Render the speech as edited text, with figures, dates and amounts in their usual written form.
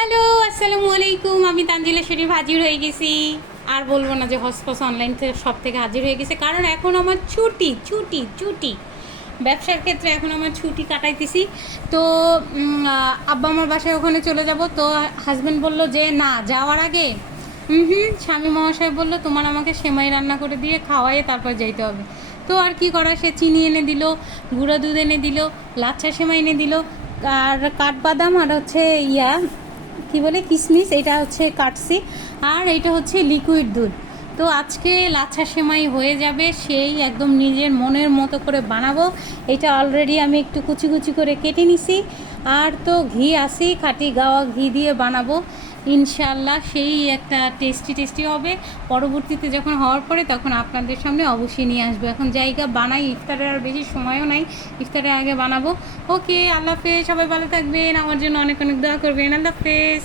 Hello, আসসালামু আলাইকুম। আমি তানজিলা শরীফ হাজির হয়ে গেছি। আর বলবো না যে হসপস অনলাইন থেকে সব থেকে হাজির হয়ে গেছে, কারণ এখন আমার ছুটি ছুটি ছুটি ব্যবসার ক্ষেত্রে এখন আমার ছুটি কাটাইতেছি। তো আব্বা আমার বাসায় ওখানে চলে যাব। তো হাজব্যান্ড বলল যে না, যাওয়ার আগে স্বামী মহাশয় বলল তোমার আমাকে সেমাই রান্না করে দিয়ে খাওয়াইয়ে তারপর যাইতে হবে। তো আর কি করা, সে চিনি এনে দিল, গুঁড়া দুধ এনে দিল, লাচ্ছা সেমাই এনে দিল, আর কাঠবাদাম আর হচ্ছে কি বলে কিশমিশ, এটা হচ্ছে কাটছি, আর এটা হচ্ছে লিকুইড দুধ। তো আজকে লাচ্ছা সেমাই হয়ে যাবে, সেই একদম নিজের মনের মতো করে বানাবো। এটা অলরেডি আমি একটু কুচি কুচি করে কেটে নিছি। আর তো ঘি আসি, খাঁটি গাওয়া ঘি দিয়ে বানাবো ইনশাল্লাহ। সেই একটা টেস্টি টেস্টি হবে। পরবর্তীতে যখন হওয়ার পরে তখন আপনাদের সামনে অবশ্যই নিয়ে আসবো। এখন জায়গা বানাই, ইফতারের আর বেশি সময়ও নাই, ইফতারের আগে বানাবো। ওকে, আল্লাহ হাফেজ, সবাই ভালো থাকবেন, আমার জন্য অনেক অনেক দোয়া করবেন। আল্লাহ হাফেজ।